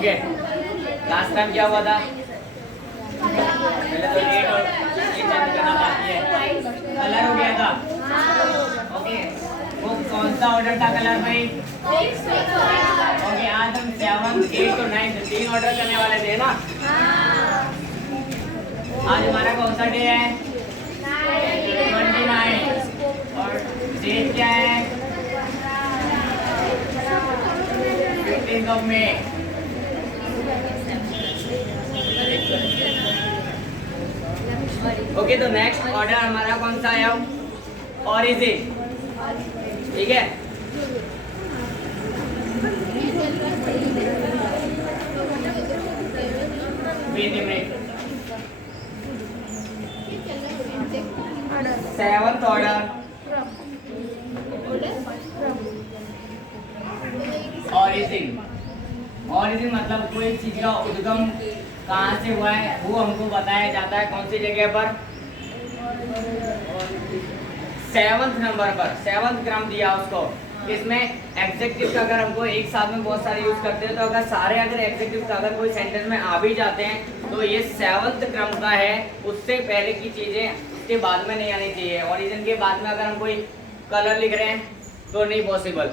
Okay, last time क्या हुआ था? पहले तो डेट और ये चेंज करना बाकी है। कलर हो गया था। ओके, वो कौन सा ऑर्डर था कलर भाई? ओके, आज हम 7, 8 और 9 3 ऑर्डर करने वाले थे ना। आज हमारा कौन सा डे है? 29 और डेट क्या है? 15 ऑफ मई। ओके, तो नेक्स्ट ऑर्डर हमारा कौन सा है? ऑरिजिन, ठीक है। Wait a minute, 7th order origin. Origin मतलब कोई चीज का उद्गम कहाँ से हुआ है वो हमको बताया जाता है। कौन सी जगह पर? 7th नंबर पर, 7th क्रम दिया उसको। इसमें एग्जेक्टिव का अगर हमको एक साथ में बहुत सारे यूज करते हैं तो अगर सारे अगर एग्जेक्टिव का अगर कोई सेंटेंस में आ भी जाते हैं तो ये 7th क्रम का है। उससे पहले की चीजें उसके बाद में नहीं आनी चाहिए। ऑरिजिन के बाद में अगर हम कोई कलर लिख रहे हैं तो नहीं पॉसिबल,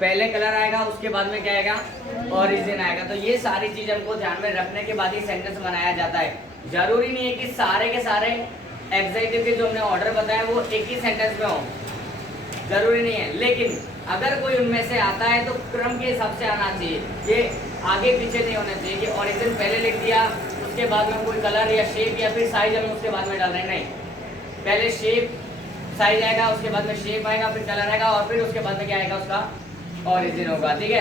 पहले कलर आएगा उसके बाद में क्या आएगा? ऑरिजिन आएगा। तो ये सारी चीज हमको ध्यान में रखने के बाद ही सेंटेंस बनाया जाता है। जरूरी नहीं है कि सारे के सारे एग्जेक्टिव के जो हमने ऑर्डर बताए वो एक ही सेंटेंस में हो, जरूरी नहीं है। लेकिन अगर कोई उनमें से आता है तो क्रम के हिसाब से आना चाहिए। ये आगे पीछे नहीं होना चाहिए कि ऑरिजिन पहले लिख दिया उसके बाद में कोई कलर या शेप या फिर साइज हम उसके बाद में डाल रहे हैं। नहीं, पहले शेप साइज आएगा, उसके बाद में शेप आएगा, फिर कलर आएगा और फिर उसके बाद में क्या आएगा? उसका ऑरिजिन होगा, ठीक है।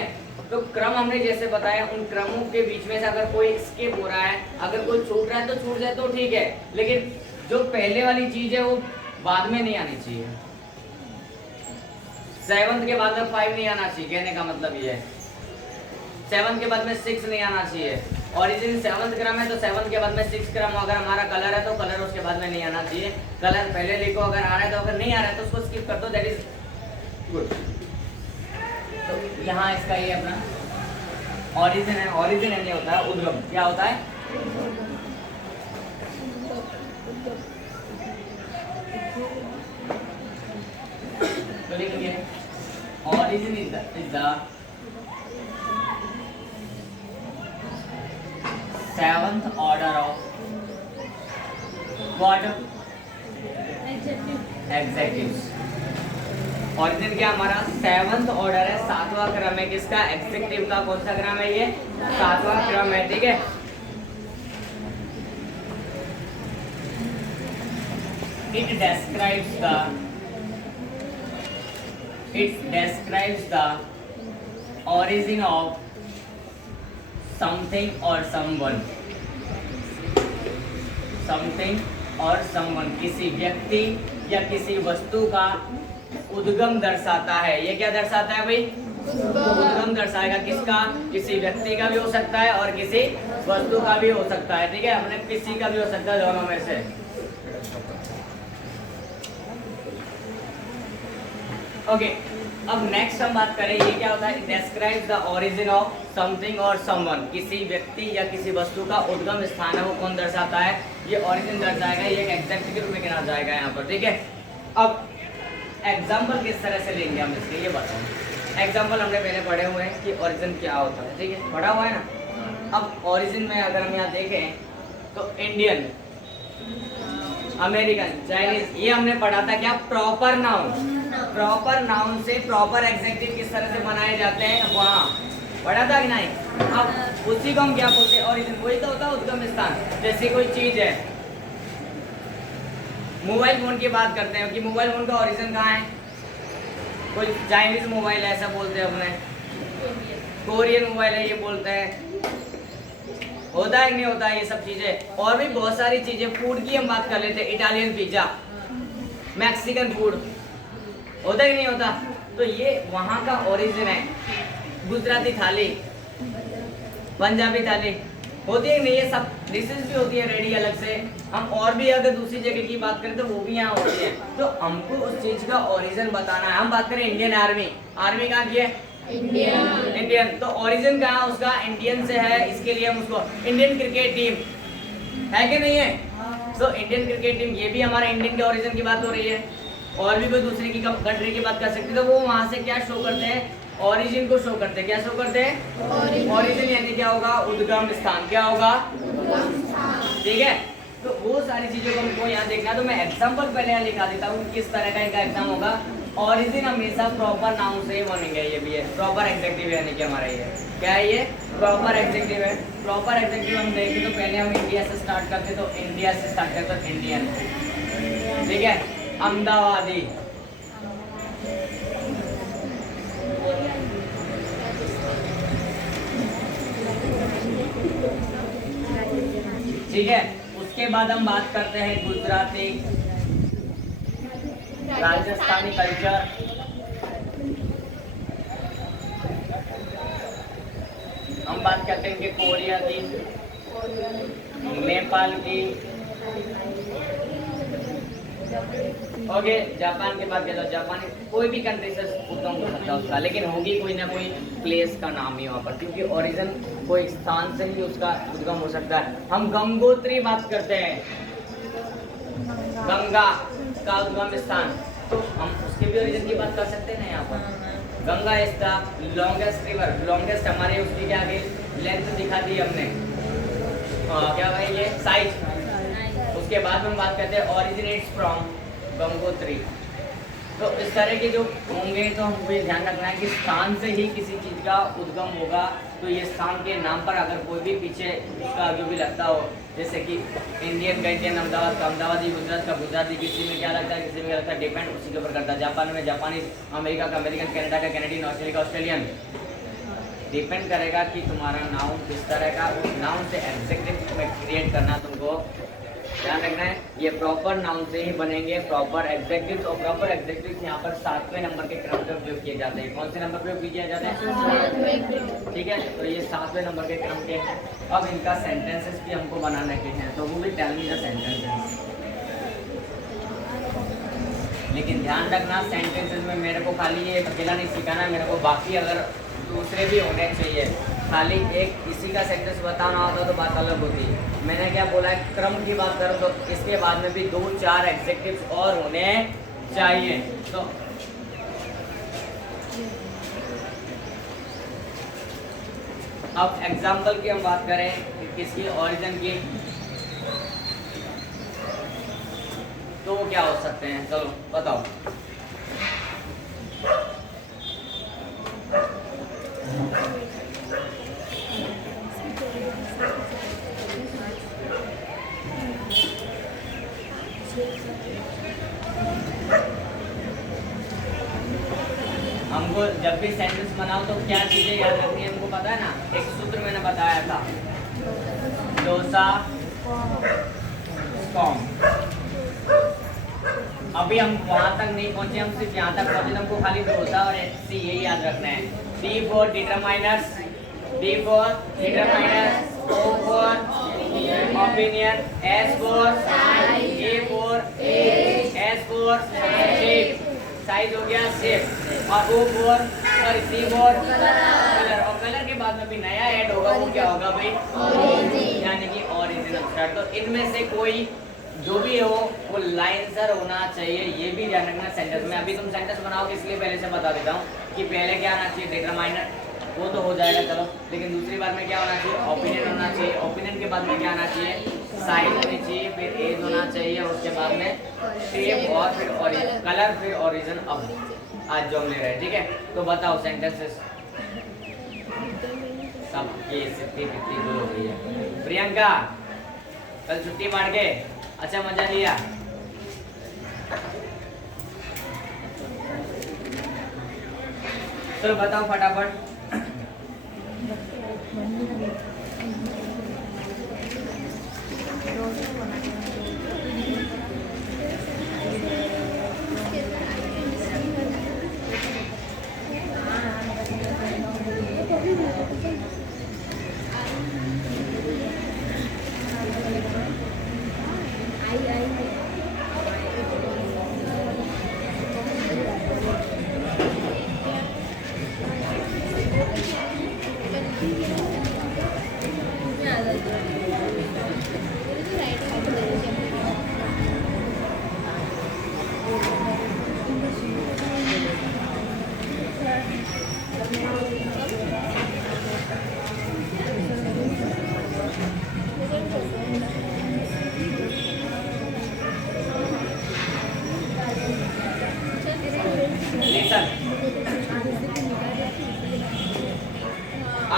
तो क्रम हमने जैसे बताया, उन क्रमों के बीच में से अगर कोई स्किप हो रहा है, अगर कोई छूट रहा है तो छूट जाए तो ठीक है, लेकिन जो पहले वाली चीज है वो बाद में नहीं आनी चाहिए। 7th के बाद में 5 नहीं आना चाहिए, कहने का मतलब ये है। 7th के बाद में 6 नहीं आना चाहिए। ऑरिजिन 7th क्रम है तो 7th के बाद में 6 क्रम। अगर हमारा कलर है तो कलर उसके बाद में नहीं आना चाहिए। कलर पहले लिखो, अगर आ रहा है तो, अगर नहीं आ रहा है तो उसको स्किप कर दो, दैट इज गुड। तो यहाँ इसका ये अपना ऑरिजिन है। ऑरिजिन नहीं होता है उद्गम, क्या होता है? तो लिखिए origin is the 7th order of what? Adjectives. Origin क्या हमारा 7th ऑर्डर है, 7वां क्रम है। किसका? एग्जेक्टिव का। कौन सा क्रम है ये? 7वां क्रम है, ठीक है। It describes the origin of something or someone. Something or someone, किसी व्यक्ति या किसी वस्तु का उद्गम दर्शाता है। ये क्या दर्शाता है भाई? उद्गम दर्शाएगा। किसका? किसी व्यक्ति का भी हो सकता है और किसी वस्तु का भी हो सकता है, ठीक है। अपने किसी का भी हो सकता है, दोनों में से। ओके, अब नेक्स्ट हम बात करें, ये क्या होता है? Describe the origin of something और समवन। किसी व्यक्ति या किसी वस्तु का उद्गम स्थान है वो कौन दर्शाता है? ये ओरिजिन दर्शाएगा। ये एक एग्जैक्ट के रूप में गिना जाएगा यहाँ पर, ठीक है। अब एग्जाम्पल किस तरह से लेंगे हम इसके, ये बताओ। एग्जाम्पल हमने पहले पढ़े हुए हैं कि ओरिजिन क्या होता है, ठीक है, पढ़ा हुआ है ना। अब ओरिजिन में अगर हम यहाँ देखें तो इंडियन, अमेरिकन, चाइनीज, ये हमने पढ़ा था क्या? Proper noun. प्रॉपर नाउन से प्रॉपर एग्जेक्टिव किस तरह से बनाए जाते हैं वहाँ पढ़ा था कि नहीं? अब उसी को हम क्या बोलते हैं? ओरिजिन। वही तो होता है उद्गम स्थान। जैसे कोई चीज है, मोबाइल फोन की बात करते हैं कि मोबाइल फोन का ओरिजिन कहाँ है? कोई चाइनीज मोबाइल है ऐसा बोलते हैं अपने, कोरियन मोबाइल है ये बोलते हैं, होता है कि नहीं होता है ये सब चीजें। और भी बहुत सारी चीजें, फूड की हम बात कर लेते हैं, इटालियन पिज्जा, मैक्सिकन फूड, होता है कि नहीं होता? तो ये वहाँ का ओरिजिन है। गुजराती थाली, पंजाबी थाली, होती है कि नहीं? ये सब डिशेज भी होती है रेडी अलग से। हम और भी अगर दूसरी जगह की बात करें तो वो भी यहाँ होती है। तो हमको उस चीज का ओरिजिन बताना है। हम बात करें इंडियन आर्मी, आर्मी कहाँ की है? इंडियन। तो ओरिजिन कहाँ है उसका? इंडियन से है, इसके लिए हम उसको इंडियन क्रिकेट टीम है कि नहीं है? तो इंडियन क्रिकेट टीम, ये भी हमारा इंडियन के ओरिजिन की बात हो रही है। और भी कोई दूसरी की कंट्री की बात कर सकते, तो वो वहां से क्या शो करते हैं? ओरिजिन को शो करते हैं। क्या शो करते हैं? ओरिजिन यानी क्या होगा? उद्गम स्थान। क्या होगा? ठीक है, तो वो सारी चीजों को हमको यहाँ देखना है। तो मैं एग्जाम्पल पहले यहाँ लिखा देता हूँ किस तरह का इनका एग्जाम होगा। ओरिजिन हमेशा प्रॉपर नाउन से ही बनेंगे। ये भी है प्रॉपर एग्जेक्टिव, यानी कि हमारा ये क्या है? ये प्रॉपर एग्जेक्टिव है। प्रॉपर एग्जेक्टिव हम देखें तो पहले हम इंडिया से स्टार्ट करते, तो इंडिया से स्टार्ट करते तो इंडियन। ठीक है, अहमदाबादी, ठीक है। उसके बाद हम बात करते हैं गुजराती, राजस्थानी कल्चर, हम बात करते हैं कि कोरिया की, नेपाल की, ओके। जापान के बाद चलो, जापान कोई भी कंट्री से उद्गम हो सकता है उसका, लेकिन होगी कोई ना कोई प्लेस का नाम ही वहाँ पर, क्योंकि ओरिजिन कोई स्थान से ही उसका उद्गम हो सकता है। हम गंगोत्री बात करते हैं, गंगा का उद्गम स्थान, तो हम उसके भी ओरिजिन की बात कर सकते हैं ना यहाँ पर। Ganga is the longest river, longest हमारे उसकी क्या आगे लेंथ दिखा दी हमने, क्या भाई ये साइज। उसके बाद हम बात करते हैं ओरिजिनेट्स फ्रॉम गंगोत्री। तो इस तरह के जो होंगे, तो हमको ये ध्यान रखना है कि स्थान से ही किसी चीज़ का उद्गम होगा। तो ये स्थान के नाम पर अगर कोई भी पीछे उसका जो भी लगता हो, जैसे कि इंडियन का इंडियन, अहमदाबाद का अहमदाबादी, गुजरात का गुजराती, किसी में क्या लगता है, किसी में क्या लगता है, डिपेंड उसी के ऊपर करता है। जापान में जापानीज, अमेरिका का अमेरिकन, कनाडा का कैनेडियन, ऑस्ट्रेलिया का ऑस्ट्रेलियन। डिपेंड करेगा कि तुम्हारा नाउन किस तरह का, उस नाउन से एग्जेक्टिव में क्रिएट करना तुमको ध्यान रखना है। ये प्रॉपर नाउन से ही बनेंगे प्रॉपर एग्जेक्टिव्स, और प्रॉपर एग्जेक्टिव्स यहाँ पर 7वें नंबर के क्रम पे उपयोग किए जाते हैं। कौन से नंबर पे उपयोग किए जाते हैं? ठीक है, तो ये 7वें नंबर के क्रम के। अब इनका सेंटेंसेस भी हमको बनाने के हैं, तो वो भी टेल मी द सेंटेंसेस। लेकिन ध्यान रखना, सेंटेंसेस में मेरे को खाली ये अकेला नहीं सिखाना है, मेरे को बाकी अगर दूसरे भी होने चाहिए। खाली एक इसी का सेंटेंस बताना होता तो बात अलग होती। मैंने क्या बोला है, क्रम की बात करूँ तो इसके बाद में भी 2-4 एग्जेक्टिव्स और होने चाहिए। तो अब एग्जाम्पल की हम बात करें किसकी, ओरिजिन की, तो वो क्या हो सकते हैं? चलो बताओ। हमको जब भी सेंटेंस बनाओ तो क्या चीजें याद रखनी है हमको पता है ना। एक सूत्र मैंने बताया था, डोसा कॉम। अभी हम वहां तक नहीं पहुंचे, हम सिर्फ यहाँ तक पहुंचे, तो हमको खाली डोसा और सी यही याद रखना है। D for determiners, D for determiners, O for opinion, S for size, A for S for shape, size हो गया शेप, और O for sorry C for colour. और कलर के बाद में भी नया ऐड होगा, वो क्या होगा भाई? यानी कि ओरिजिनल स्टार्ट। तो इनमें से कोई जो भी हो वो लाइनसर होना चाहिए, ये भी ध्यान रखना सेंटेंस में। अभी तुम सेंटेंस बनाओगे इसलिए पहले से बता देता हूँ कि पहले क्या आना चाहिए, डिटरमाइनर, वो तो हो जाएगा चलो, लेकिन दूसरी बार में क्या होना चाहिए, ओपिनियन होना चाहिए। ओपिनियन के बाद में क्या आना चाहिए, साइज होनी चाहिए, फिर एज होना चाहिए, उसके बाद में शेप, और फिर ओरिजिन, कलर, फिर ओरिजिन। अब आज जो हम ले रहे हैं, ठीक है, तो बताओ सेंटेंसेस सब ये सिद्धि कितनी दूर हो गई है। प्रियंका कल छुट्टी मार के अच्छा मजा लिया? चलो बताओ फटाफट।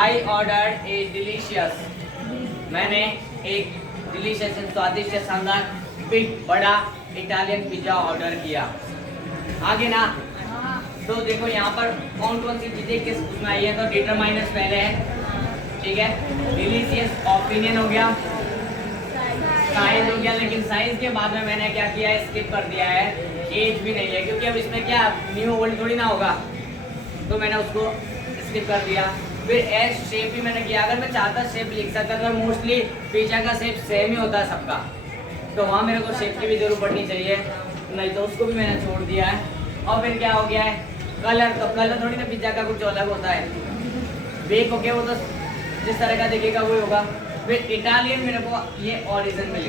आई ऑर्डर्ड ए डिलीशियस, मैंने एक डिलीशियस स्वादिष्ट शानदार बिग बड़ा इटालियन पिज्जा ऑर्डर किया। आगे ना, तो देखो यहाँ पर कौन कौन सी चीजें किस उसमें आई है। तो डिटरमाइनर्स पहले है, ठीक है। डिलीशियस ओपिनियन हो गया, साइज हो गया, लेकिन साइज के बाद में मैंने क्या किया है, स्किप कर दिया है, एज भी नहीं है, क्योंकि अब इसमें क्या न्यू ओल्ड थोड़ी ना होगा, तो मैंने उसको स्किप कर दिया। फिर एस शेप भी मैंने किया, अगर मैं चाहता शेप लिख सकता था, मोस्टली पिज्जा का शेप सेम ही होता है सबका, तो वहाँ मेरे को शेप की भी जरूरत पड़नी चाहिए, नहीं तो उसको भी मैंने छोड़ दिया है। और फिर क्या हो गया है, कलर, तो कलर थोड़ी ना पिज्जा का कुछ अलग होता है, बेक हो गया वो तो जिस तरह का दिखेगा वो होगा। फिर इटालियन मेरे को ये ओरिजिन मिल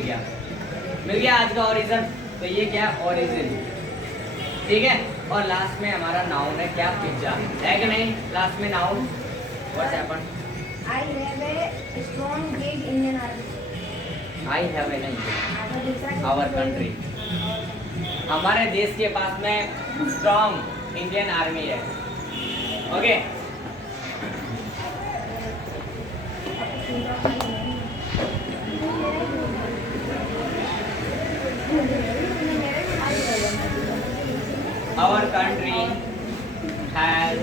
गया आज का ओरिजिन, तो ये क्या है ओरिजिन, ठीक है। और लास्ट में हमारा नाउन है क्या, पिज्जा है कि नहीं, लास्ट में noun. What's happened, I have a strong big Indian army. I have a नहीं, आवर कंट्री, हमारे देश के पास में स्ट्रॉन्ग इंडियन आर्मी है। Okay, our country has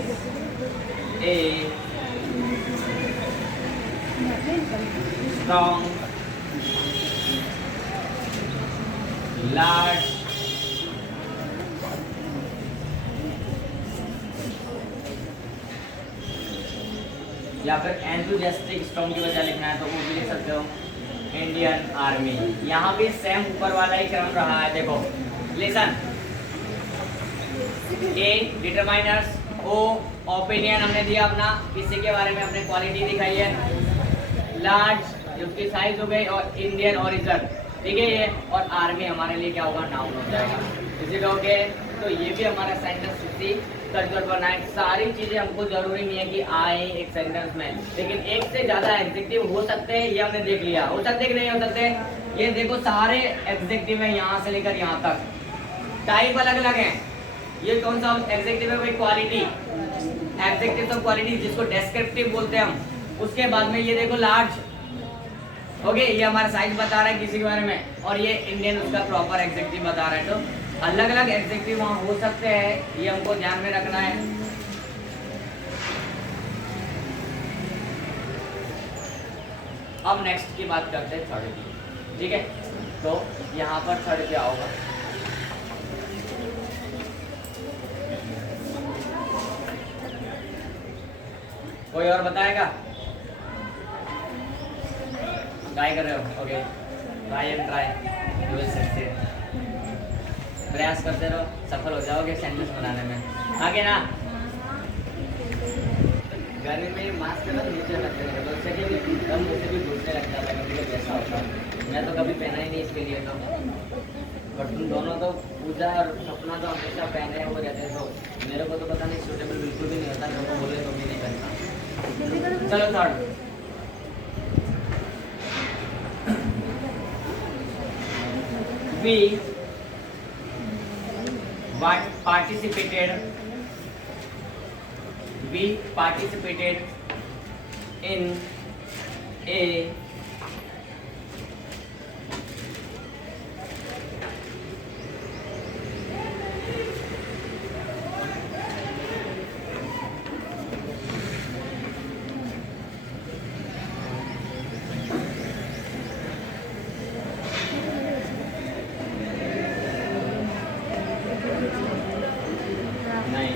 a strong, large, या फिर एंथुसियास्टिक, स्ट्रॉन्ग की वजह लिखना है तो वो भी लिख सकते हो, इंडियन आर्मी। यहाँ भी सेम ऊपर वाला ही क्रम रहा है, देखो लिसन, ए डिटरमाइनर्स, ओ ओपिनियन हमने दिया अपना किसी के बारे में, अपने क्वालिटी दिखाई है, लार्ज जिसकी साइज हो गई, और इंडियन ओरिजिन, ठीक है ये, और आर्मी हमारे लिए क्या होगा, नाउन हो जाएगा। इसी कहोगे तो ये भी हमारा सेंटेंस इसी तर्ज पर बनाए। सारी चीजें हमको जरूरी नहीं है कि आए एक सेंटेंस में, लेकिन एक से ज्यादा एग्जेक्टिव हो सकते हैं, ये हमने देख लिया, हो सकते कि नहीं हो सकते। ये देखो सारे एग्जेक्टिव है यहाँ से लेकर यहाँ तक, टाइप अलग अलग है। ये कौन सा एग्जेक्टिव है भाई, क्वालिटी, एग्जेक्टिव तो क्वालिटी जिसको डेस्क्रिप्टिव बोलते हैं हम। उसके बाद में ये देखो लार्ज, ओके, ये हमारा साइज बता रहा है किसी के बारे में, और ये इंडियन उसका प्रॉपर एग्जेक्टिव बता रहा है। तो अलग अलग एग्जेक्टिव वहाँ हो सकते हैं, ये हमको ध्यान में रखना है। अब नेक्स्ट की बात करते हैं थर्ड की, ठीक है। तो यहाँ पर थर्ड क्या होगा, कोई और बताएगा, ट्राई कर रहे हो, okay, try and try, you will succeed, प्रयास करते रहो, सफल हो जाओगे सेंटेंस बनाने में। आगे ना, गर्मी में मास्क का नीचे लगते हैं तो उससे भी कम मुझसे भी घुसने लग जाता है, कभी कभी ऐसा होता है। मैं तो कभी पहना ही नहीं इसके लिए, तो बट तुम दोनों तो पूजा और सपना तो हमेशा पहने हुए रहते हैं, तो मेरे को तो पता नहीं, सूटेबल बिल्कुल भी नहीं होता, मेरे को बोले तो भी नहीं पहनता। चलो third, we participated in a नहीं,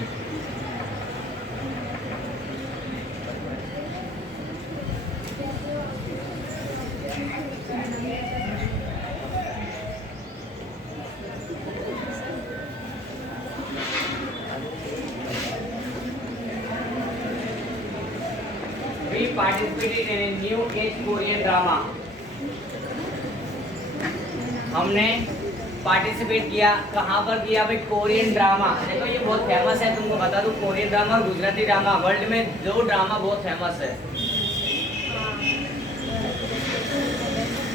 we participated in a new age Korean drama, हमने पार्टिसिपेट किया, कहाँ पर किया भाई, कोरियन ड्रामा। देखो ये बहुत फेमस है, तुमको बता दूं, कोरियन ड्रामा और गुजराती ड्रामा, वर्ल्ड में दो ड्रामा बहुत फेमस है।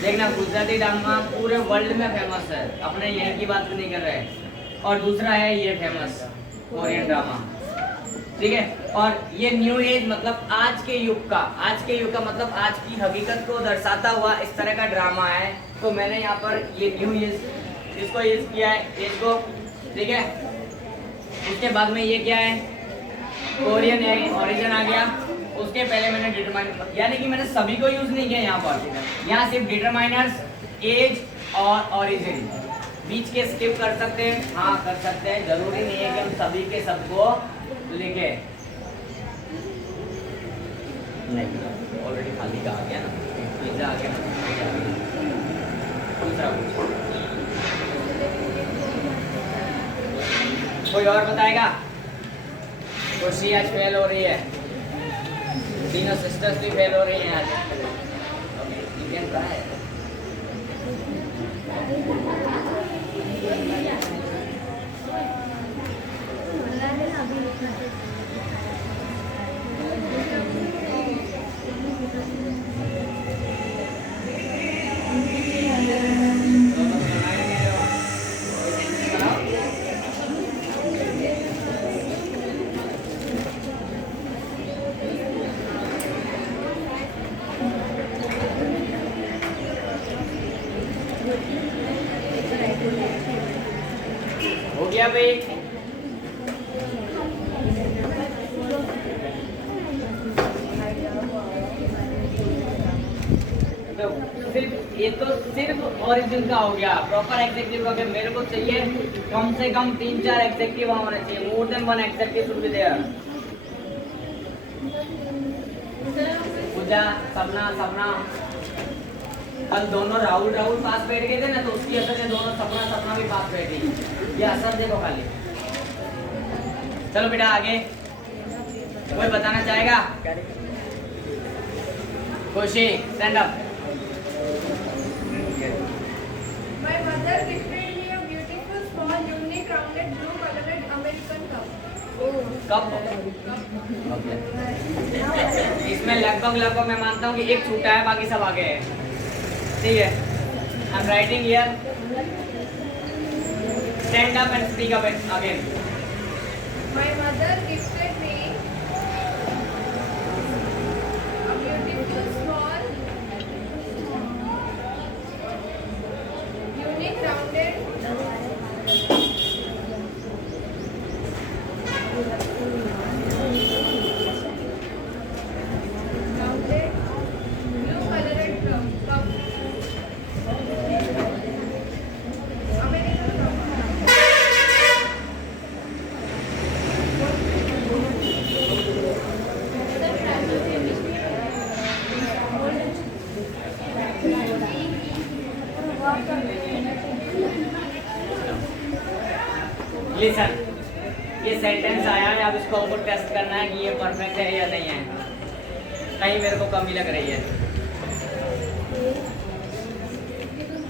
देखना, गुजराती ड्रामा पूरे वर्ल्ड में फेमस है, अपने यहीं की बात नहीं कर रहे हैं, और दूसरा है ये फेमस कोरियन ड्रामा। ठीक है। और ये न्यू एज मतलब आज के युग का मतलब आज की हकीकत को दर्शाता हुआ इस तरह का ड्रामा है। तो मैंने यहाँ पर ये न्यू एज इसको यूज किया है, एज को, ठीक है। उसके बाद में ये क्या है, कोरियन ओरिजिन आ गया। उसके पहले मैंने डिटरमाइन, यानी कि मैंने सभी को यूज नहीं किया यहाँ पर। यहाँ सिर्फ डिटरमाइनर्स, एज और ओरिजिन, बीच के स्किप कर सकते हैं, हाँ कर सकते हैं, जरूरी नहीं है कि हम सभी के सबको लिखे। नहीं ऑलरेडी खाली का आ गया ना, पिज्जा आ गया ना, दूसरा कुछ कोई और बताएगा? खुशी आज फेल हो रही है, तीनों सिस्टर्स भी फेल हो रही हैं आज। इंडियन कहाँ है? हो गया भाई? तो सिर्फ ओरिजिन का हो गया। प्रॉपर एग्जेक्टिव का मेरे को चाहिए कम से कम 3-4 एग्जेक्टिव होने चाहिए, more than 1 adjective should be there. Pooja, Sapna कल दोनों राहुल पास बैठ गए थे ना, तो उसकी असर से दोनों सपना भी पास बैठ गई। ये असर देखो खाली। चलो बेटा आगे, कोई बताना चाहेगा? खुशी stand up. My mother gifted me a beautiful, small, unique, rounded, blue-colored American cup. कब? इसमें लगभग मैं मानता हूँ कि एक छूटा है, बाकी सब आगे है, ठीक है। I am writing here, stand up and speak up again. My mother gifted me a beautiful, small, unique, rounded, blue-colored cup. American cup. Listen, ये सेंटेंस आया है, अब इसको हमको टेस्ट करना है कि ये परफेक्ट है या नहीं है। कहीं मेरे को कमी लग रही है,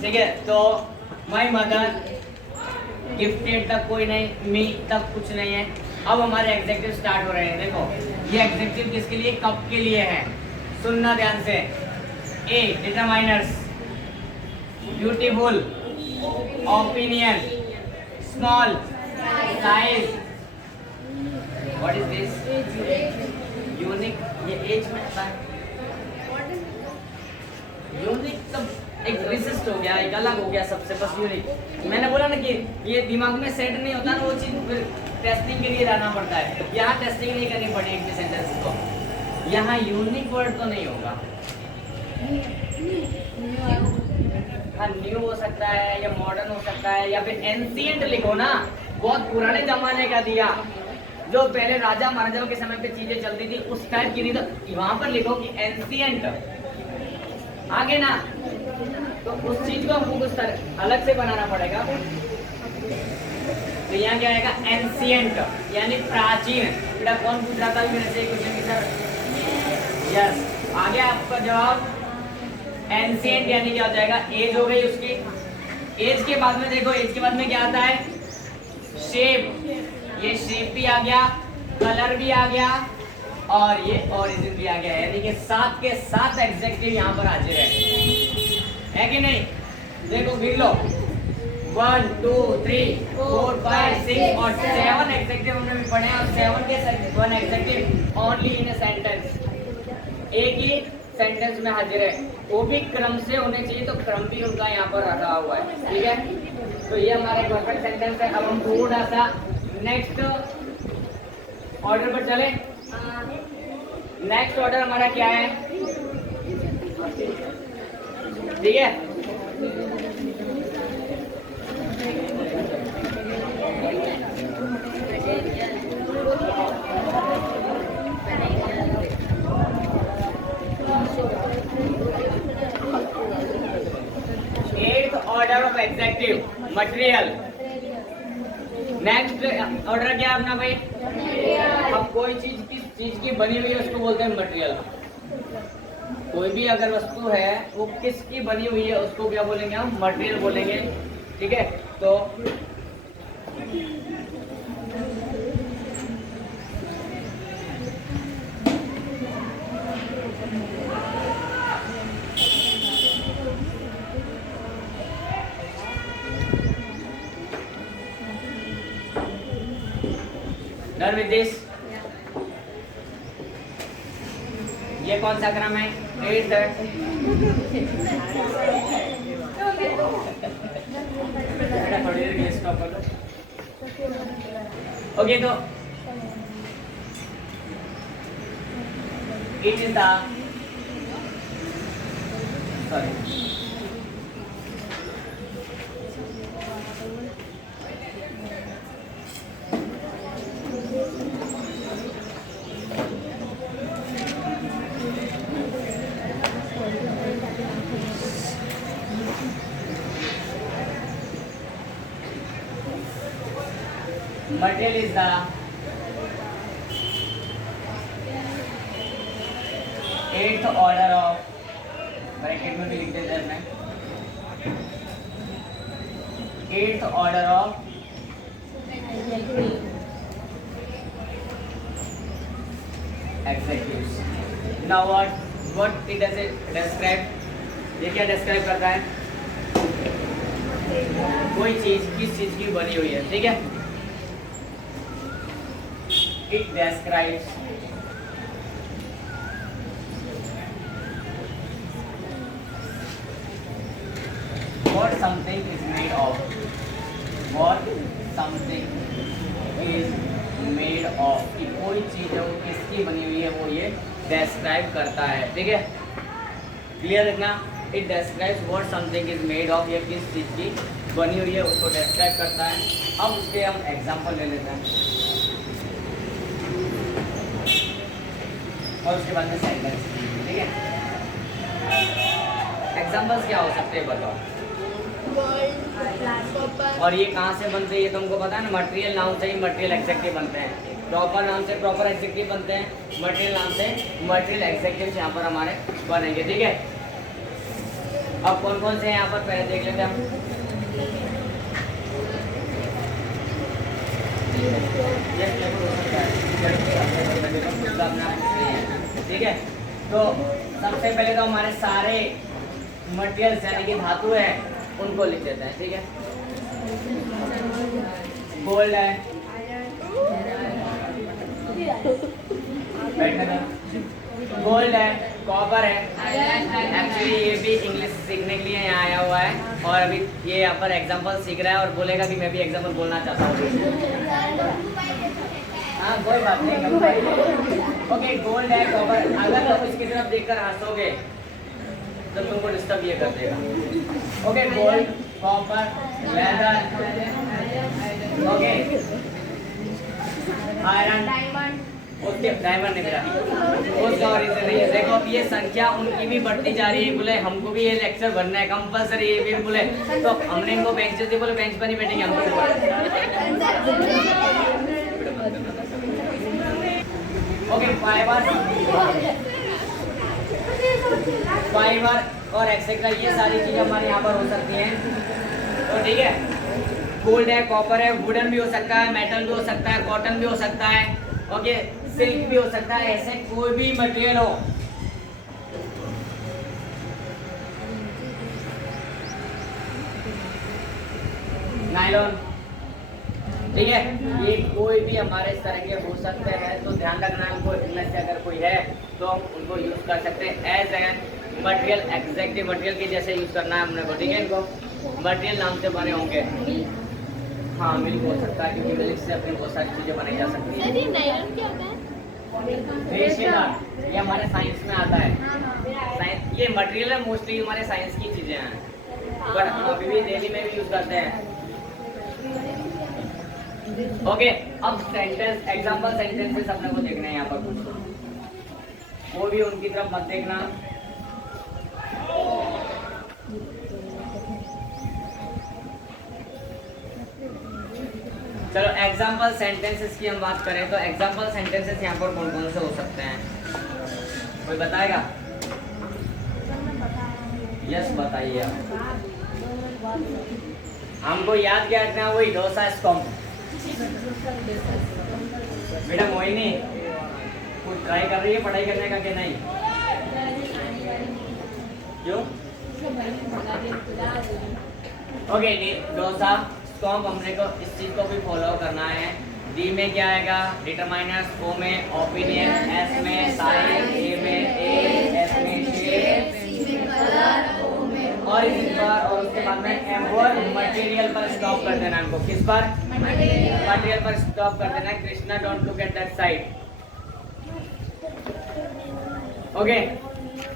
ठीक है। तो माई मदर गिफ्टेड तक कोई नहीं, मी तक कुछ नहीं है। अब हमारे एग्जेक्टिव स्टार्ट हो रहे हैं। देखो ये एग्जेक्टिव किसके लिए, कब के लिए है, सुनना ध्यान से। A determiners, beautiful, opinion, small, size, what is this, unique, ये एज में आता है। यूनिक तब एक विशिष्ट हो गया, एक अलग हो गया सबसे, बस यूनिक। मैंने बोला ना कि ये दिमाग में सेट नहीं होता ना, वो चीज फिर टेस्टिंग के लिए लाना पड़ता है। यहाँ टेस्टिंग नहीं करनी पड़ी एक भी सेंटेंस को, यहाँ यूनिक वर्ड तो नहीं होगा। हाँ न्यू हो सकता है या मॉडर्न हो सकता है, या फिर एंशिएंट लिखो ना, बहुत पुराने जमाने का दिया, जो पहले राजा महाराजाओं के समय पे चीजें चलती थी उस टाइप की। नहीं तो वहां पर लिखो कि एंशिएंट, आगे ना, तो उस चीज को हमको कुछ अलग से बनाना पड़ेगा। तो यहाँ क्या आएगा, एंशिएंट यानी प्राचीन। बेटा कौन पूछ रहा था मेरे से क्वेश्चन की सर? यस, आगे आपका जवाब एंशिएंट यानी क्या हो जाएगा, एज हो गई उसकी। एज के बाद में देखो, एज के बाद में क्या आता है, शेप, ये शेप भी आ गया, कलर भी आ गया, और ये ओरिजिन भी आ गया। यानी कि 7 के 7 एग्जेक्टिव यहाँ पर हाजिर है कि नहीं? देखो गिन लो, 1 2 3 4 5 6 और 7 एडजेक्टिव हमने भी पढ़े हैं और 7 के 1 adjective only in a sentence, एक ही सेंटेंस में हाजिर है, वो भी क्रम से होने चाहिए, तो क्रम भी उनका यहाँ पर रखा हुआ है, ठीक है। तो ये हमारा परफेक्ट सेंटेंस है। अब हम थोड़ा सा नेक्स्ट ऑर्डर पर चले। नेक्स्ट ऑर्डर हमारा क्या है, ठीक है। Eighth order of adjective material. Next order क्या है अपना भाई, अब कोई चीज किस चीज की बनी हुई है उसको बोलते हैं मटेरियल। कोई भी अगर वस्तु है वो किसकी बनी हुई है उसको क्या बोलेंगे हम, मटेरियल बोलेंगे, ठीक है। तो डन विद दिस। ये कौन सा क्रम है, 8th है। थोड़ी देर के लिए स्टॉप कर दो। ओके, तो it is the sorry material is the eighth order of, bracket में भी लिख देते हैं मैं, eighth order of adjectives. Now what it does it describe, ये क्या describe करता है, कोई चीज किस चीज की बनी हुई है, ठीक है। It describes what something is made of, what something is made of, कि कोई चीज है वो किसकी बनी हुई है, वो ये describe करता है, ठीक है। क्लियर रखना, it describes what something is made of, ये किस चीज की बनी हुई है उसको describe करता है। अब उसके हम एग्जाम्पल ले लेते हैं और उसके बाद में सेंटेंस, ठीक है। एग्जांपल्स क्या हो सकते हैं बताओ। और ये कहाँ से बनते हैं ये तुमको पता है ना, मटेरियल नाउन से ही मटेरियल एडजेक्टिव बनते हैं, प्रॉपर नाउन से प्रॉपर एडजेक्टिव बनते हैं, मटेरियल नाउन से मटेरियल एडजेक्टिव्स यहाँ पर हमारे बनेंगे, ठीक है। अब कौन कौन से हैं यहाँ पर पहले देख लेते हैं हम। ठीक है, तो सबसे पहले तो हमारे सारे मटेरियल्स यानी कि धातु है उनको लिख देते हैं, ठीक है। गोल्ड है, गोल्ड है, कॉपर है। एक्चुअली ये भी इंग्लिश सीखने के लिए यहाँ आया हुआ है और अभी ये यहाँ पर एग्जाम्पल सीख रहा है और बोलेगा कि मैं भी एग्जाम्पल बोलना चाहता हूँ। हाँ कोई बात नहीं। ओके, गोल्ड है, कॉपर। अगर तुम इसकी तरफ देखकर हंसोगे तो तुमको डिस्टर्ब ये कर देगा। Okay, gold, copper, leather, okay, iron, diamond. उसके डायमंड नहीं मिला, उसका ओरिजिन नहीं है। देखो अब ये संख्या उनकी भी बढ़ती जा रही है, बोले हमको भी ये लेक्चर बनना है कंपलसरी, ये भी बोले तो हमने इनको बेंच दे, बोले बेंच पर नहीं बैठेंगे हम तो। ओके, फाइबर और एक्सेट्रा ये सारी चीजें हमारे यहाँ पर हो सकती हैं, तो ठीक है। गोल्ड है, कॉपर है, वुडन भी हो सकता है, मेटल भी हो सकता है, कॉटन भी हो सकता है, ओके, सिल्क भी हो सकता है, ऐसे कोई भी मटेरियल हो। नायलॉन। ठीक है, ये कोई भी हमारे इस तरह के हो सकते हैं, तो ध्यान रखना है उनको, इनमें से अगर कोई है तो हम उनको यूज कर सकते हैं as an material, adjective material के जैसे यूज करना है हमने को। ठीक है, इनको मटेरियल नाम से बने होंगे। हाँ, मिल्क हो सकता है, क्योंकि मिल्क से अपनी बहुत सारी चीजें बनाई जा सकती सर ये नायलॉन क्या होता है? है। रेशेदार, ये हमारे साइंस में आता है। साइंस, ये मटेरियल है, मोस्टली हमारे साइंस की चीजें हैं, बट हम अभी भी डेली में भी यूज करते हैं। ओके, अब सेंटेंस, एग्जांपल सेंटेंसेस अपने को देखना है यहाँ पर कुछ, वो भी उनकी तरफ मत देखना। चलो एग्जांपल सेंटेंसेस की हम बात करें तो एग्जांपल सेंटेंसेस यहाँ पर कौन कौन से हो सकते हैं, कोई बताएगा? यस बताइए आप। हमको याद क्या रखना है, वही डोसा स्कॉम्प। बेटा मोहिनी कुछ ट्राई कर रही है पढ़ाई करने का कि नहीं? क्यों? ओके, डोसा स्कॉम्प हमने को इस चीज को भी फॉलो करना है। डी में क्या आएगा? डिटरमाइनर्स, ओ में ओपिनियन, एस में साइन, ए में एज, एस में शेप, और इसी पर, और उसके बाद में एम पर मटेरियल पर स्टॉप कर देना हमको। किस पर? मटेरियल पर स्टॉप कर देना। Krishna don't look at that side. Okay,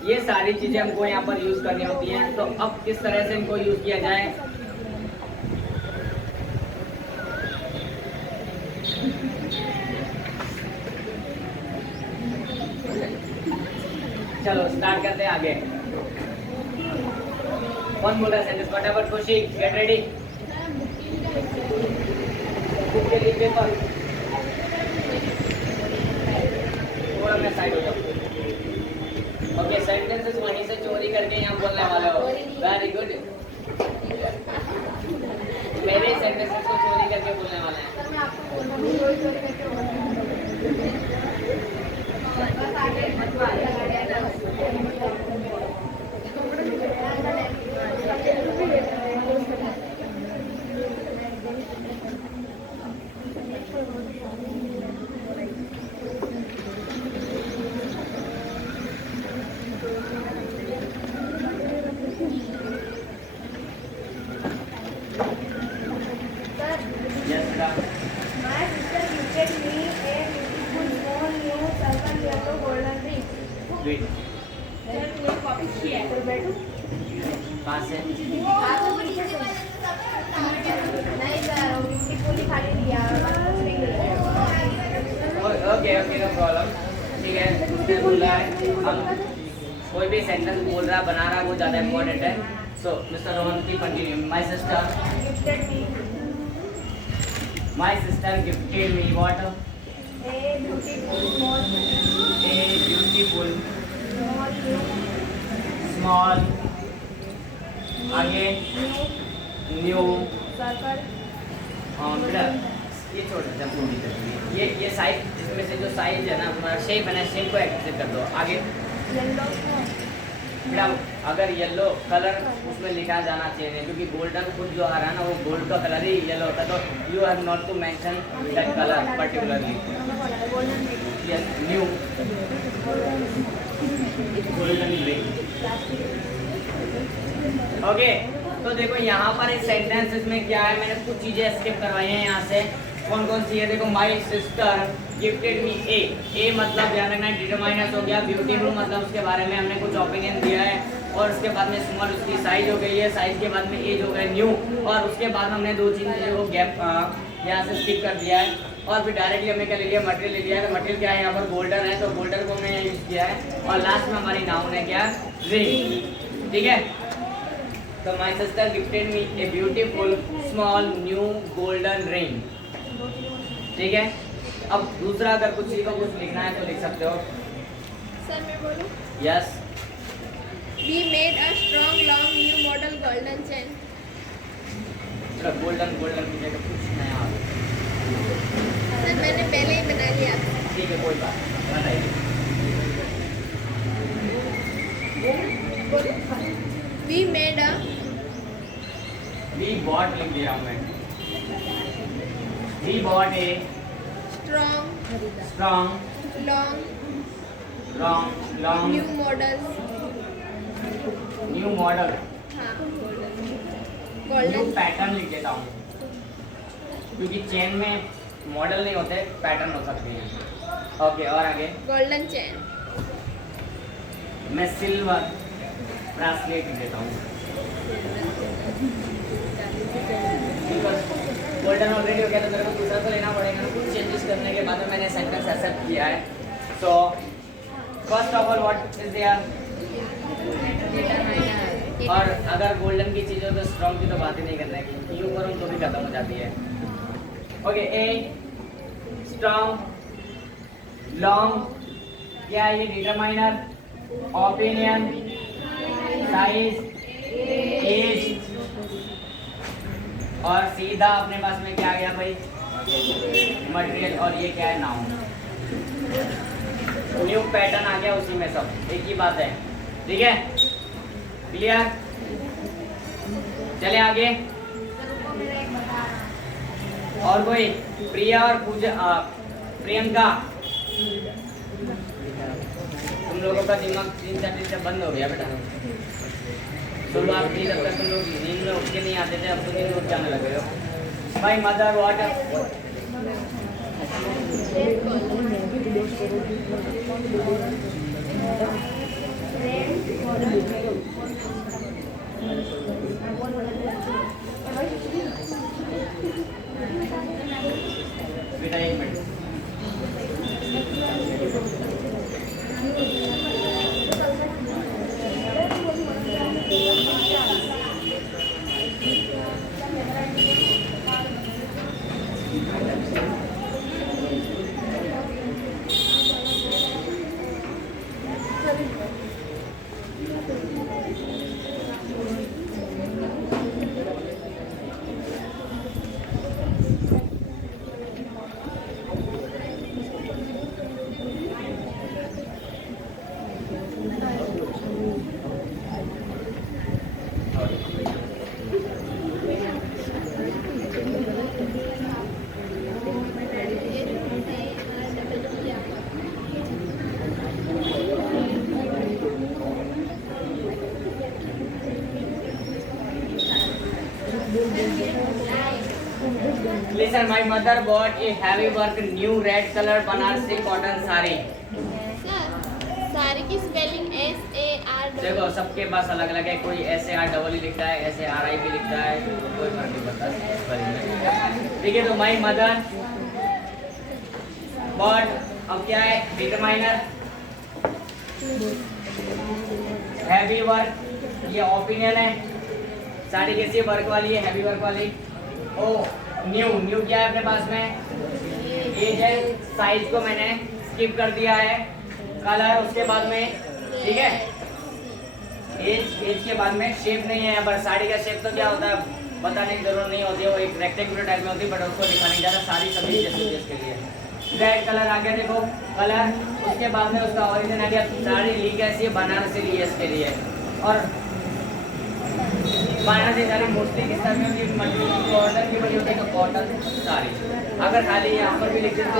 ये सारी चीजें हमको यहाँ पर यूज करनी होती हैं। तो अब किस तरह से इनको यूज किया जाए? चलो स्टार्ट करते हैं आगे। कौन बोल रहा है सेंटेंस? फटाफट खुशी, गेट रेडी। बुक के लिए पेपर थोड़ा मैं साइड हो जाऊँ। ओके, सेंटेंसेस वहीं से चोरी करके यहाँ बोलने वाले हो। Very good. मेरे सेंटेंसेस को चोरी करके बोलने वाले हैं। Yes, बेटा। My sister gifted me a beautiful small new circle yellow golden ring. Wait, sir ये कॉपी की है। तो बैठो। कहाँ से? नहीं सर, वो ब्यूटीफुल ही खाली दिया, कुछ नहीं दिया। Okay okay, no problem. ठीक है, उसने बोला है हम कोई भी सेंटेंस बोल रहा बना रहा वो ज़्यादा इम्पोर्टेंट है। सो मिस्टर रोहन की continue. My sister gifted me what? A beautiful small small, आगे न्यू। circle बेटा ये छोड़ देते हैं पूरी तरह। ये साइज, इसमें से जो साइज है ना हमारा शेप है ना, शेप को एक्सेप्ट कर दो। आगे yellow बेटा अगर येलो कलर उसमें लिखा जाना चाहिए नहीं, क्योंकि गोल्डन खुद जो आ रहा है ना वो गोल्ड का कलर ही येलो होता है। तो you have not to mention that colour particularly. Yes, new golden ring. Okay, तो देखो यहाँ पर इस सेंटेंसेस में क्या है, मैंने कुछ चीजें स्किप करवाई हैं यहाँ से। कौन कौन सी है देखो? माई सिस्टर गिफ्टेड मी ए मतलब ध्यान रखना डिटरमाइनर्स हो गया। ब्यूटीफुल मतलब उसके बारे में हमने कुछ ओपिनियन दिया है, और उसके बाद में स्मॉल उसकी साइज हो गई है, साइज के बाद में एज हो गया न्यू, और उसके बाद हमने दो चीज़ें को गैप यहाँ से स्किप कर दिया है। और फिर डायरेक्टली हमने क्या ले लिया? मटेरियल ले लिया है। तो मटेरियल क्या है यहाँ पर? गोल्डन है, तो गोल्डन को हमने यूज किया है। और लास्ट में हमारी नाउन है क्या? रिंग। ठीक है, तो my sister gifted me a beautiful small new golden ring. ठीक है, अब दूसरा अगर कुछ चीज को कुछ लिखना है तो लिख सकते हो। सर मैं बोलूं? Yes. We made a strong long new model golden chain. चलो गोल्डन गोल्डन की जगह कुछ नया आ गया। सर मैंने पहले ही बना लिया। ठीक है, कोई बात नहीं, बताइए। We made a we bought लिख दे रहा हूँ मैं। He bought a strong, strong, long, long, new model. new model, हाँ, new golden, पैटर्न लिख देता हूँ, क्योंकि चेन में मॉडल नहीं होते, पैटर्न हो सकते हैं। ओके, और आगे golden chain. मैं सिल्वर ब्रासलेट लिख देता हूँ, गोल्डन ऑलरेडी हो गया तो मेरे को दूसरा तो लेना पड़ेगा ना। कुछ चेंजेस करने के बाद में मैंने सेंटेंस एक्सेप्ट किया है। So first of all what is there, और अगर गोल्डन की चीज़ हो तो स्ट्रॉन्ग की तो बात ही नहीं करना है, यूँ करूँ तो भी खत्म हो जाती है। ओके, ए स्ट्रॉन्ग, लॉन्ग, क्या है ये, डिटरमाइनर, ओपिनियन, साइज, एज, और सीधा अपने पास में क्या आ गया भाई, मटेरियल, और ये क्या है, नाउन। न्यू पैटर्न आ गया उसी में, सब एक ही बात है। ठीक है, क्लियर? चले आगे। और कोई, प्रिया और प्रियंका, तुम लोगों का दिमाग 3-4 दिन से बंद हो गया बेटा। शुरुआत की जब तक तुम लोग नींद में उठ के नहीं आते थे, अब तो नींद उठ जाने लगे हो। भाई मदर वाटर, बेटा एक minute, Listen, my mother bought a heavy work new red color Banarasi cotton sari. सारी की स्पेलिंग SAR। देखो सबके पास अलग अलग है, कोई SAR लिखता है, SARI भी लिखता है, कोई फर्क नहीं पड़ता स्पेलिंग में। ठीक है, तो my mother bought, अब क्या है, डिटरमाइनर, हैवी वर्क, ये ओपिनियन है। साड़ी कैसी है, वर्क वाली है, हैवी वर्क वाली। ओ न्यू, न्यू क्या है अपने पास में, एज है, साइज को मैंने स्किप कर दिया है, कलर उसके बाद में, ठीक है, एज के बाद में, शेप नहीं है यहाँ पर। साड़ी का शेप तो क्या होता है बताने की जरूरत नहीं होती है, वो एक रेक्टेंगुलर टाइप में होती है, बट उसको दिखा नहीं जाता, सारी सभी जैसे के लिए। रेड कलर आ गया, देखो कलर, उसके बाद में उसका ओरिजिन आ गया। साड़ी ली कैसी है, बनारसी ली है इसके लिए, और बनारसी साड़ी मोस्टली किस तरह की कॉटन की बनी होती है, तो कॉटन साड़ी। अगर खाली यहाँ पर भी लिखते तो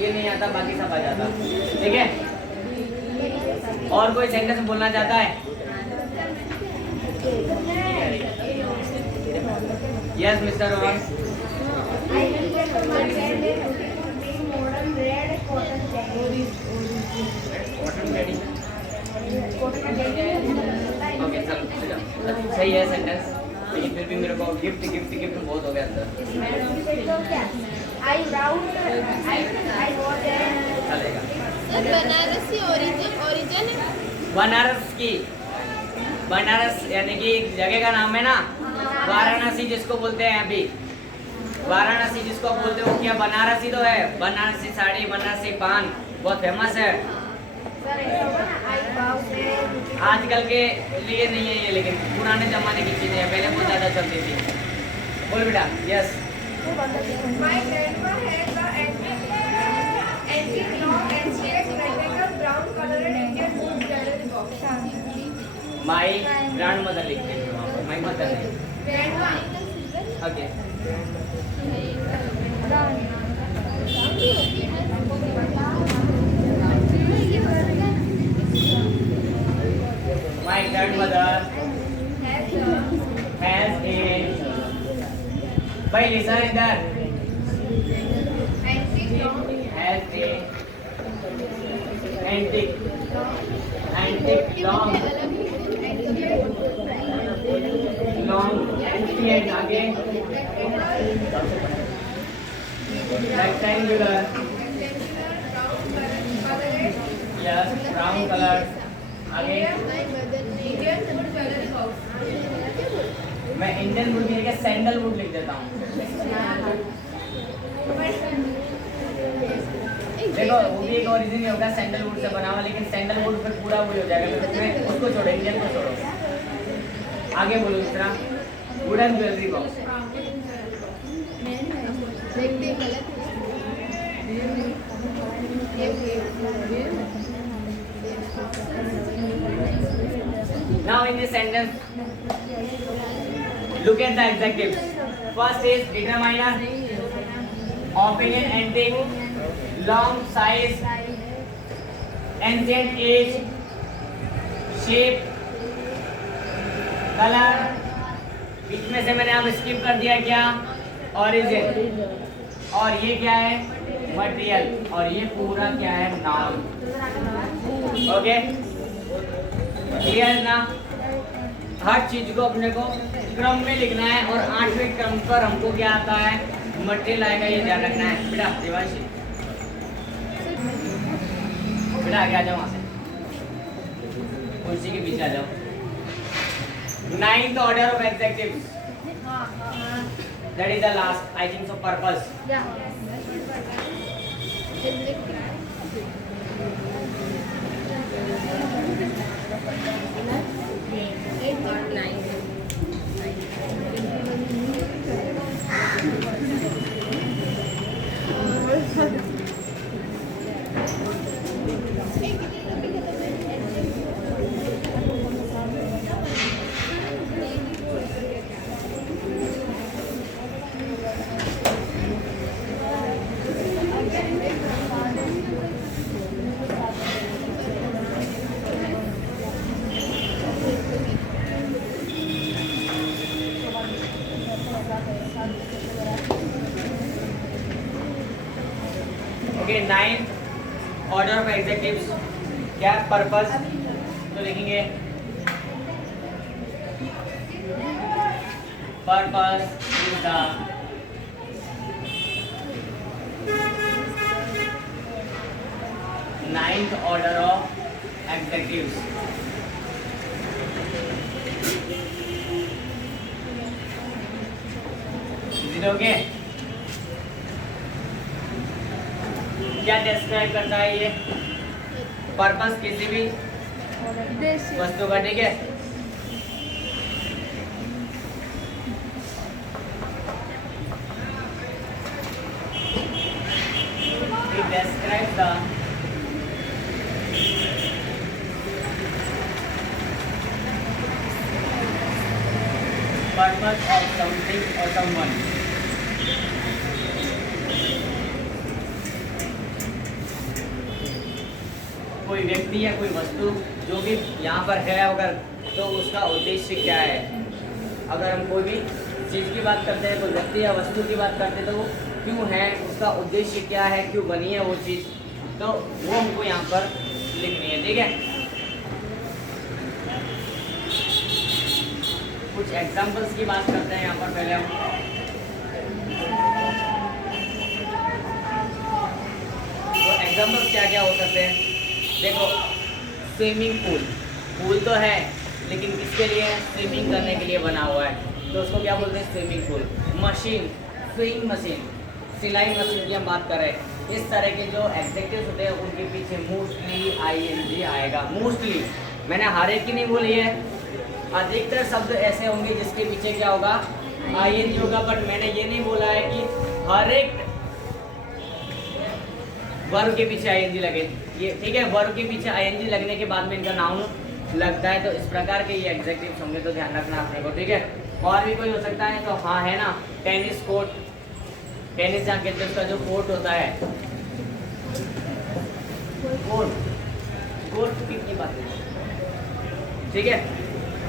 ये नहीं आता, बाकी सब आ जाता। ठीक है, और कोई सेंटेंस बोलना चाहता है? Yes mister Rohan. ओके सही है सेंटेंस, लेकिन फिर भी मेरे को गिफ्ट बहुत हो गया अंदर। चलेगा। बनारसी ओरिजिन है। बनारस की, बनारस यानी कि एक जगह का नाम है ना, वाराणसी जिसको बोलते हैं, अभी वाराणसी जिसको बोलते हैं वो क्या, बनारसी तो है। बनारसी साड़ी, बनारसी पान बहुत फेमस है। आजकल के लिए नहीं है ये, लेकिन पुराने जमाने की चीजें हैं, पहले बहुत ज्यादा चलती थी। बोल बेटा। Yes. My grandma had the antique long and straight rectangle brown colored Indian wood jewelry box. My grand mother लिखते हैं वहाँ पर, माई मदर नहीं। Grandma. Okay My grandmother has a भाई listen इधर has a antique long ancient आगे rectangular yes brown color आगे मैं इंडियन वुड की जगह सैंडलवुड लिख देता हूँ देखो वो भी एक ओरिजिन ही होगा सैंडलवुड से बना हुआ लेकिन सैंडलवुड पे पूरा वही हो जाएगा तो उसमें उसको छोड़ो इंडियन को छोड़ो आगे बोलो दूसरा wooden jewellery box Now in this sentence look at the adjectives. First is determiner of Indian antique, long size, ancient age, shape, color. बीच में से मैंने अब स्किप कर दिया क्या origin और ये क्या है material और ये पूरा क्या है noun. ओके क्लियर ना हर चीज को अपने को क्रम में लिखना है और 8वें क्रम पर हमको क्या आता है मटेरियल आएगा ये ध्यान रखना है बेटा देवांशी बेटा आगे आ जाओ वहां से कुर्सी के पीछे आ जाओ 9th order of adjectives that is the last I think so purpose okay 9th order of adjectives क्या पर्पस तो लिखेंगे purpose is the ninth order of adjectives is it okay क्या डिस्क्राइब करता है ये पर्पस किसी भी वस्तु का ठीक है it describes the purpose of something or someone कोई व्यक्ति या कोई वस्तु जो भी यहाँ पर है अगर तो उसका उद्देश्य क्या है अगर हम कोई भी चीज़ की बात करते हैं कोई व्यक्ति या वस्तु की बात करते हैं तो वो क्यों है उसका उद्देश्य क्या है क्यों बनी है वो चीज़ तो वो हमको यहाँ पर लिखनी है ठीक है कुछ एग्जांपल्स की बात करते हैं यहाँ पर पहले हम तो एग्जांपल्स क्या क्या हो सकते हैं देखो स्विमिंग पूल तो है लेकिन किसके लिए स्विमिंग करने के लिए बना हुआ है तो उसको क्या बोलते हैं swimming pool machine swing machine सिलाई मशीन की हम बात करें इस तरह के जो एग्जेक्टिव्स होते हैं उनके पीछे मोस्टली आईएनजी आएगा मोस्टली मैंने हर एक की नहीं बोली है अधिकतर शब्द ऐसे होंगे जिसके पीछे क्या होगा आईएनजी होगा बट मैंने ये नहीं बोला है कि हर एक वर्ब के पीछे आईएनजी लगे ये ठीक है वर्ब के पीछे आईएनजी लगने के बाद में इनका नाउन लगता है तो इस प्रकार के ये एग्जेक्टिव्स होंगे तो ध्यान रखना अपने को ठीक है और भी कोई हो सकता है तो हाँ है ना टेनिस कोर्ट टेनिस जहाँ खेलते हैं उसका जो कोर्ट होता है, कोर्ट कोर्ट कितनी बात है, ठीक है।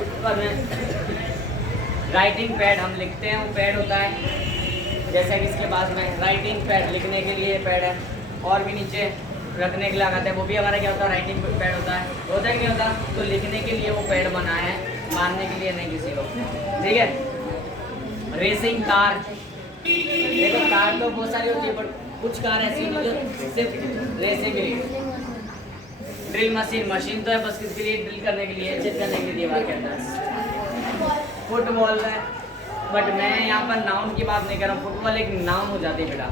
उसके बाद में राइटिंग पैड हम लिखते हैं, वो पैड होता है, जैसा कि इसके पास में राइटिंग पैड लिखने के लिए पैड है, और भी नीचे रखने के लिए लगाते हैं, वो भी हमारा क्या होता है, राइटिंग पैड होता है कि होता, तो लिखने के लिए वो पैड बना है, मारने के लिए नहीं किसी को, ठीक है। रेसिंग कार, देखो कार तो बहुत सारी होती है, पर कुछ कार ऐसी होती है जो सिर्फ रेसिंग के लिए। ड्रिल मशीन, मशीन तो है बस किसके लिए, ड्रिल करने के लिए, छेद करने के लिए दीवार के अंदर। फुटबॉल है, बट मैं यहाँ पर नाउन की बात नहीं कर रहा हूँ, फुटबॉल एक नाउन हो जाती है बेटा।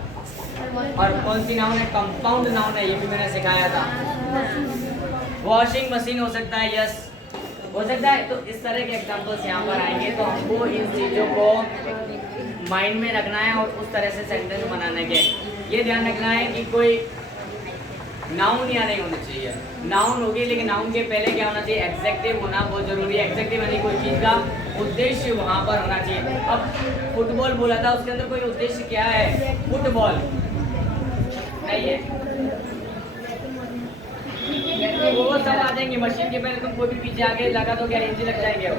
और कौन सी नाउन है, कंपाउंड नाउन है, ये भी मैंने सिखाया था। वॉशिंग मशीन हो सकता है, यस हो सकता है। तो इस तरह के एग्जांपल्स यहाँ पर आएंगे, तो हमको इन चीज़ों को माइंड में रखना है और उस तरह से सेंटेंस बनाने के ये ध्यान रखना है कि कोई नाउन या नहीं होना चाहिए। नाउन होगी लेकिन नाउन के पहले क्या होना चाहिए, एग्जेक्टिव होना बहुत जरूरी है। एग्जेक्टिव यानी कोई चीज़ का उद्देश्य वहाँ पर होना चाहिए। अब फुटबॉल बोला था, उसके अंदर कोई उद्देश्य क्या है, फुटबॉल नहीं है, वो सब आ जाएंगे मशीन के पहले। तुम कोई भी पीछे आगे लगा तो गारंटी लग जाएंगे वो।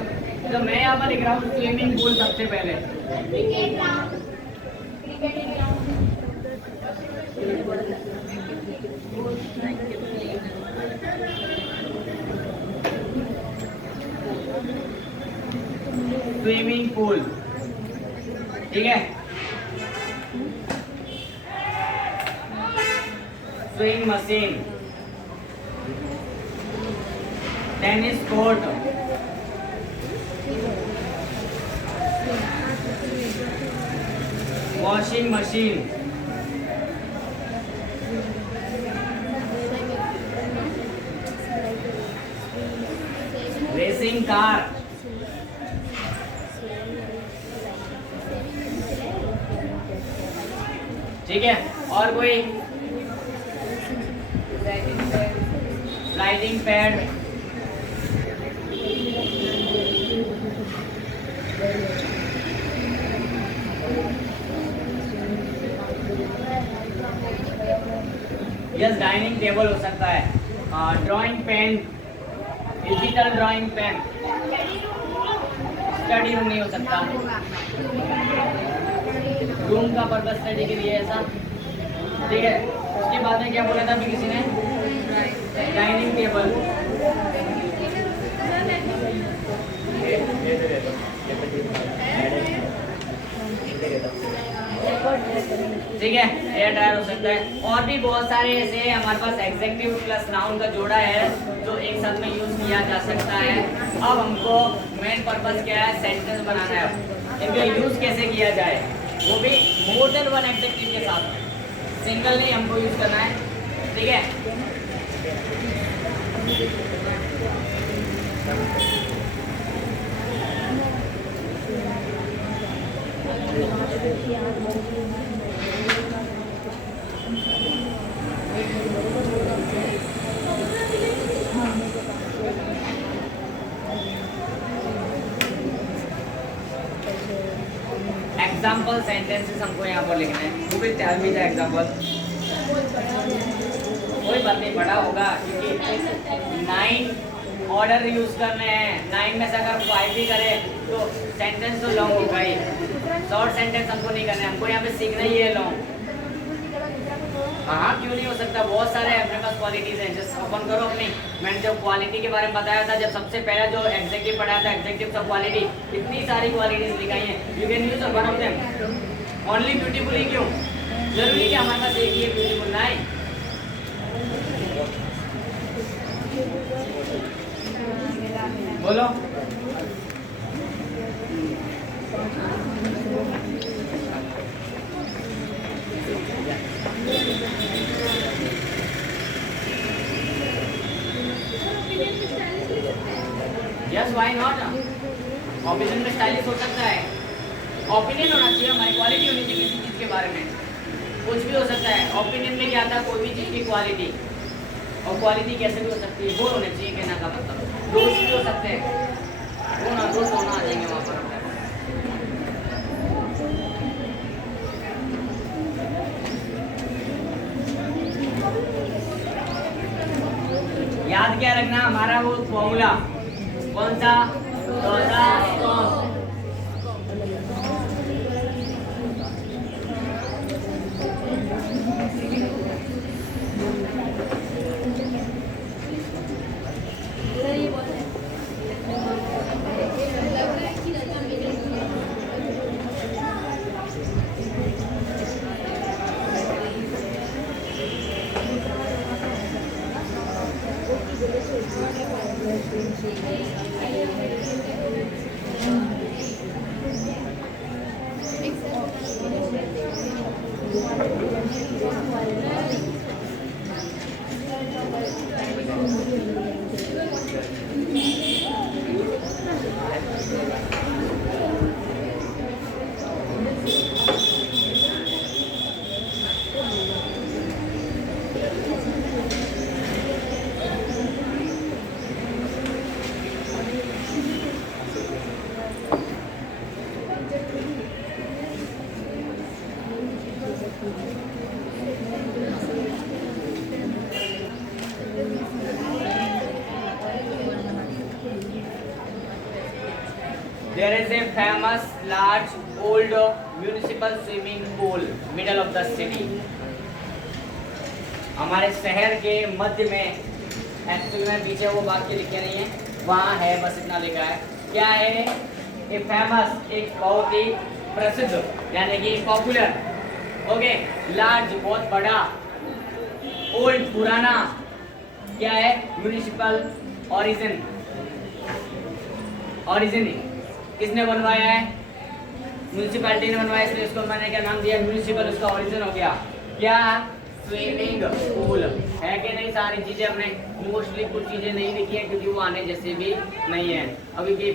तो मैं यहाँ पर लिख रहा हूँ स्विमिंग पूल सबसे पहले। स्विमिंग पूल, ठीक है। Swing machine, tennis court, washing machine, racing car, ठीक है। और कोई writing pad, yes dining table हो सकता है। Drawing pen, digital drawing pen, study room नहीं हो सकता, रूम का पर्पस स्टडी के लिए ऐसा, ठीक है। उसके बाद में क्या बोला था अभी किसी ने, डाइनिंग टेबल, ठीक है। एयर ड्रायर हो सकता है। और भी बहुत सारे ऐसे हमारे पास एग्जेक्टिव प्लस नाउन का जोड़ा है जो एक साथ में यूज किया जा सकता है। अब हमको मेन पर्पस क्या है, सेंटेंस बनाना है। इनका यूज कैसे किया जाए, वो भी मोर देन वन एडजेक्टिव के साथ, सिंगल नहीं हमको यूज करना है, ठीक है। एग्जाम्पल सेंटेंसेस हमको यहाँ पर लिखना है। You will tell me the example. कोई बात नहीं, बड़ा होगा क्योंकि 9 ऑर्डर यूज करने हैं। 9 में से अगर 5 भी करे तो सेंटेंस तो लॉन्ग होगा ही। शॉर्ट सेंटेंस हमको नहीं करना है, हमको यहाँ पे सीखना ही है लॉन्ग। हाँ क्यों नहीं हो सकता, बहुत सारे अपने पास क्वालिटीज हैं। जस्ट ओपन करो अपनी। मैंने जब क्वालिटी के बारे में बताया था, जब सबसे पहला जो एग्जेक्टिव पढ़ाया था, एग्जेक्टिव ऑफ क्वालिटी, इतनी सारी क्वालिटीज लिखाई हैं। You can use one of them. Only beautiful ही क्यों, जरूरी कि हमारे पास एक ही है ब्यूटीफुल, नहीं। बोलो यस, व्हाई नॉट। ओपिनियन में स्टाइलिश हो सकता है। ओपिनियन होना चाहिए, हमारी क्वालिटी होनी चाहिए किसी चीज़ के बारे में। कुछ भी हो सकता है। ओपिनियन में क्या था, कोई भी चीज़ की क्वालिटी। और क्वालिटी कैसे भी हो सकती है, वो होने चाहिए कहना का मतलब। दोस्त भी हो सकते हैं, वो ना दोस्त होना आ जाएंगे वहाँ पर। याद क्या रखना हमारा वो फॉर्मूला कौन सा, There is a famous large old municipal swimming pool middle of the city. हमारे शहर के मध्य में, एक्चुअली में पीछे वो वाक्य लिखे नहीं है, वहाँ है, बस इतना लिखा है। क्या है? ए फेमस, एक बहुत ही प्रसिद्ध यानी कि पॉपुलर, ओके, लार्ज बहुत बड़ा, ओल्ड पुराना, क्या है? म्यूनिसिपल ओरिजिन, ओरिजिन किसने बनवाया है? म्यूनिसिपैलिटी ने बनवाया, इसलिए उसको मैंने क्या नाम दिया? म्यूनिसिपल। उसका ओरिजिन हो गया क्या? Swimming pool. है कि नहीं? सारी चीजें हमने मोस्टली कुछ चीजें नहीं लिखी है क्योंकि वो आने जैसे भी नहीं है। अभी भी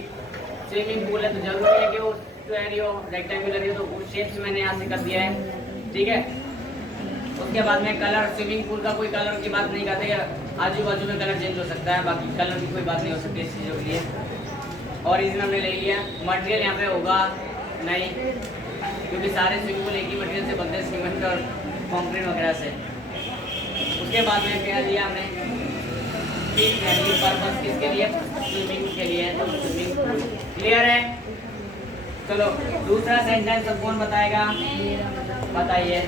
स्विमिंग पूल है तो जरूरी है कि वो स्क्वायर हो, रेक्टेंगुलर हो, तो उस शेप से मैंने यहाँ से कर दिया है, ठीक है। उसके बाद में कलर, स्विमिंग पूल का कोई कलर की बात नहीं करते, आजू बाजू में कलर चेंज हो सकता है, बाकी कलर की कोई बात नहीं हो सकती इस चीज़ों के लिए। ओरिजिन हमने ले लिया। मटेरियल यहाँ पे होगा नहीं क्योंकि सारे स्विमिंग पूल एक ही मटेरियल से बनते हैं, सीमेंट और कंक्रीट वगैरह से। उसके बाद में क्या लिया हमने? पर्पस किसके लिए? स्विमिंग के लिए, तो स्विमिंग पूल। क्लियर है? चलो दूसरा सेंटेंस सब कौन बताएगा? बताइए।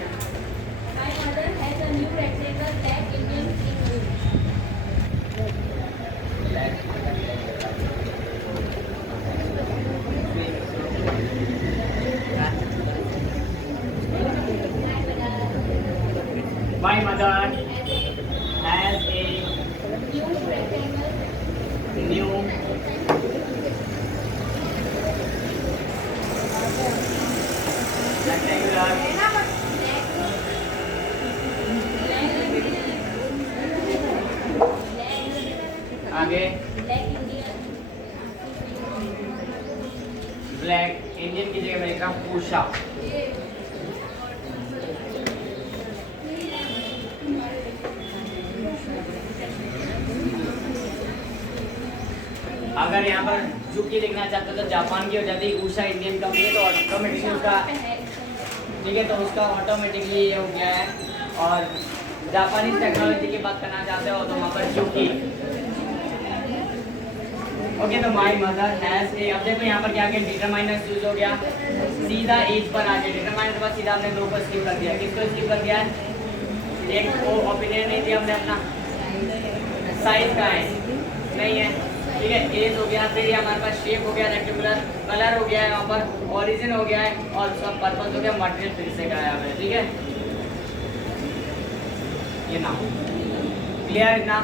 My mother has a new rectangular आगे ब्लैक इंडियन की जगह मैं लिख रहा हूँ पूषा। अगर यहाँ पर जुकी लिखना चाहते तो जापान की हो जाती, उषा इंडियन कंपनी है तो ऑटोमेटिकली उसका, ठीक है, तो उसका ऑटोमेटिकली ये हो गया है। और जापानीज टेक्नोलॉजी की बात करना चाहते हो तो वहाँ पर जुकी, ओके। तो माई मदर हैज ए, अब देखो यहाँ पर क्या किया? डिटरमाइनर यूज हो गया, सीधा एज पर आ गया। डिटरमाइनर के बाद सीधा हमने दो को स्किप कर दिया। किसको स्किप कर दिया है? एक को ओपिनियन नहीं दिया हमने अपना, साइज का है नहीं है, ठीक है। एज हो गया, फिर ये हमारे पास शेप हो गया रेक्टेंगुलर, कलर हो गया है, वहाँ पर ओरिजिन हो गया है, और उसका पर्पस हो गया मटेरियल फिर से गाया है, ठीक है। ये ना क्लियर इतना?